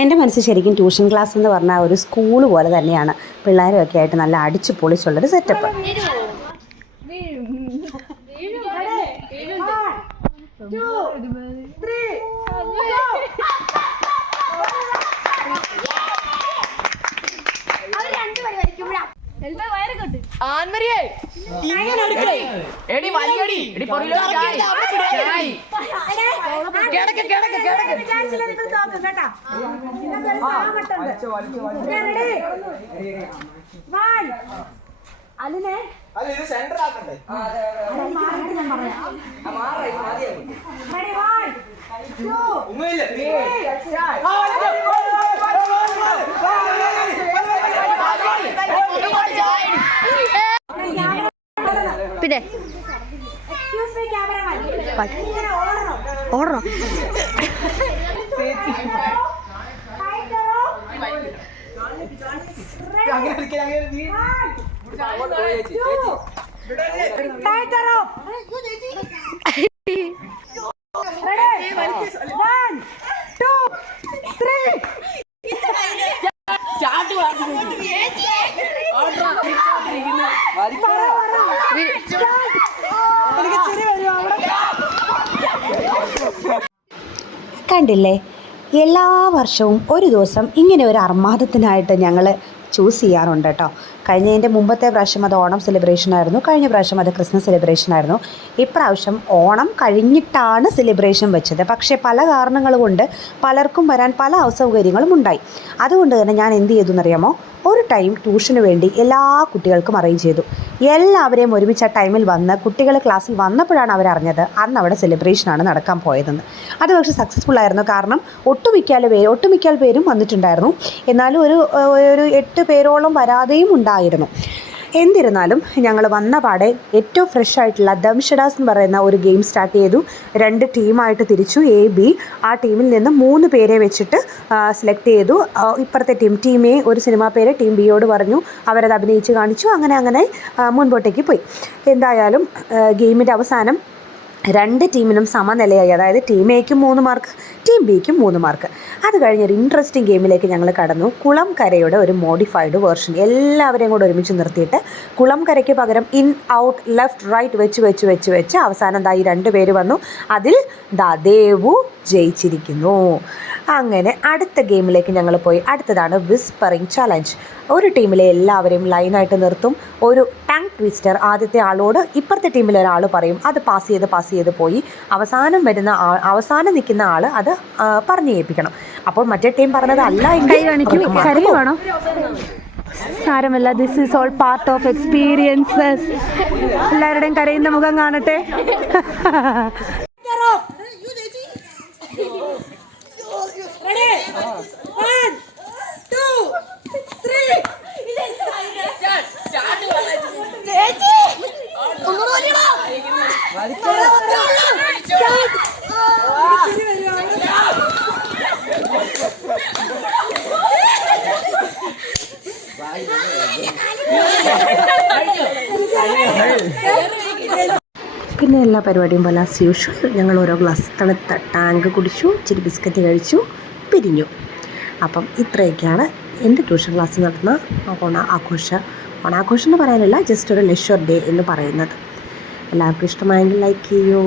എൻ്റെ മനസ്സിൽ ശരിക്കും ട്യൂഷൻ ക്ലാസ് എന്ന് പറഞ്ഞാൽ ഒരു സ്കൂൾ പോലെ തന്നെയാണ്. പിള്ളേരും ഒക്കെ ആയിട്ട് നല്ല അടിച്ചു പൊളിച്ചുള്ളൊരു സെറ്റപ്പ്. പിന്നെ ഓടണോ? കണ്ടില്ലേ, എല്ലാ വർഷവും ഒരു ദിവസം ഇങ്ങനെ ഒരു അർമാദത്തിനായിട്ട് ഞങ്ങൾ ചൂസ് ചെയ്യാറുണ്ട് കേട്ടോ. കഴിഞ്ഞതിൻ്റെ മുമ്പത്തെ പ്രാവശ്യം അത് ഓണം സെലിബ്രേഷൻ ആയിരുന്നു, കഴിഞ്ഞ പ്രാവശ്യം അത് ക്രിസ്മസ് സെലിബ്രേഷൻ ആയിരുന്നു. ഇപ്രാവശ്യം ഓണം കഴിഞ്ഞിട്ടാണ് സെലിബ്രേഷൻ വെച്ചത്. പക്ഷേ പല കാരണങ്ങൾ കൊണ്ട് പലർക്കും വരാൻ പല അസൗകര്യങ്ങളും ഉണ്ടായി. അതുകൊണ്ട് തന്നെ ഞാൻ എന്ത് ചെയ്തു എന്നറിയാമോ, ഒരു ടൈം ട്യൂഷന് വേണ്ടി എല്ലാ കുട്ടികൾക്കും അറേഞ്ച് ചെയ്തു. എല്ലാവരെയും ഒരുമിച്ച് ആ ടൈമിൽ വന്ന് കുട്ടികൾ ക്ലാസ്സിൽ വന്നപ്പോഴാണ് അവരറിഞ്ഞത് അന്ന് അവിടെ സെലിബ്രേഷനാണ് നടക്കാൻ പോയതെന്ന്. അത് പക്ഷേ സക്സസ്ഫുൾ ആയിരുന്നു. കാരണം ഒട്ടുമിക്ക പേരും വന്നിട്ടുണ്ടായിരുന്നു. എന്നാലും ഒരു 8 പേരോളം വരാതെയും ഉണ്ടായിരുന്നു. എന്നിരുന്നാലും ഞങ്ങൾ വന്ന പാടെ ഏറ്റവും ഫ്രഷ് ആയിട്ടുള്ള ദംഷഡാസ് എന്ന് പറയുന്ന ഒരു ഗെയിം സ്റ്റാർട്ട് ചെയ്തു. 2 ടീമായിട്ട് തിരിച്ചു, എ ബി. ആ ടീമിൽ നിന്ന് 3 പേരെ വെച്ചിട്ട് സെലക്ട് ചെയ്തു. ഇപ്പുറത്തെ ടീം എ ഒരു സിനിമാ പേര് ടീം ബിയോട് പറഞ്ഞു, അവരത് അഭിനയിച്ച് കാണിച്ചു. അങ്ങനെ മുൻപോട്ടേക്ക് പോയി. എന്തായാലും ഗെയിമിൻ്റെ അവസാനം 2 ടീമിനും സമനിലയായി. അതായത് ടീം എക്കും 3 മാർക്ക്, ടീം ബിക്കും 3 മാർക്ക്. അത് കഴിഞ്ഞൊരു ഇൻട്രസ്റ്റിംഗ് ഗെയിമിലേക്ക് ഞങ്ങൾ കടന്നു. കുളംകരയുടെ ഒരു മോഡിഫൈഡ് വേർഷൻ. എല്ലാവരെയും കൂടെ ഒരുമിച്ച് നിർത്തിയിട്ട് കുളംകരയ്ക്ക് പകരം ഇൻ ഔട്ട് ലെഫ്റ്റ് റൈറ്റ് വെച്ച് അവസാനം ഈ 2 പേര് വന്നു. അതിൽ ദേവു ജയിച്ചിരിക്കുന്നു. അങ്ങനെ അടുത്ത ഗെയിമിലേക്ക് ഞങ്ങൾ പോയി. അടുത്തതാണ് വിസ്പറിങ് ചലഞ്ച്. ഒരു ടീമിലെ എല്ലാവരെയും ലൈനായിട്ട് നിർത്തും. ഒരു ടങ് ട്വിസ്റ്റർ ആദ്യത്തെ ആളോട് ഇപ്പുറത്തെ ടീമിലെ ഒരാൾ പറയും. അത് പാസ് ചെയ്ത് പോയി അവസാനം നിൽക്കുന്ന ആൾ അത് പറഞ്ഞു കേൾപ്പിക്കണം. അപ്പോൾ മറ്റേ ടീം പറഞ്ഞത് അല്ല എങ്കിൽ സാരമല്ല, this is all part of experiences. എല്ലാവരുടെയും കരയുന്ന മുഖം കാണട്ടെ. പിന്നെ എല്ലാ പരിപാടിയും പോലെ ആസ് യൂഷ്വൽ ഞങ്ങൾ ഓരോ ഗ്ലാസ് തണുത്ത ടാങ്ക് കുടിച്ചു, ഇച്ചിരി ബിസ്ക്കറ്റ് കഴിച്ചു, പിരിഞ്ഞു. അപ്പം ഇത്രയൊക്കെയാണ് എൻ്റെ ട്യൂഷൻ ക്ലാസ് നടന്ന ഓണാഘോഷം എന്ന് പറയാനല്ല, ജസ്റ്റ് ഒരു ലെഷർ ഡേ എന്ന് പറയുന്നത്. എല്ലാവർക്കും ഇഷ്ടമായെങ്കിൽ ലൈക്ക് ചെയ്യൂ.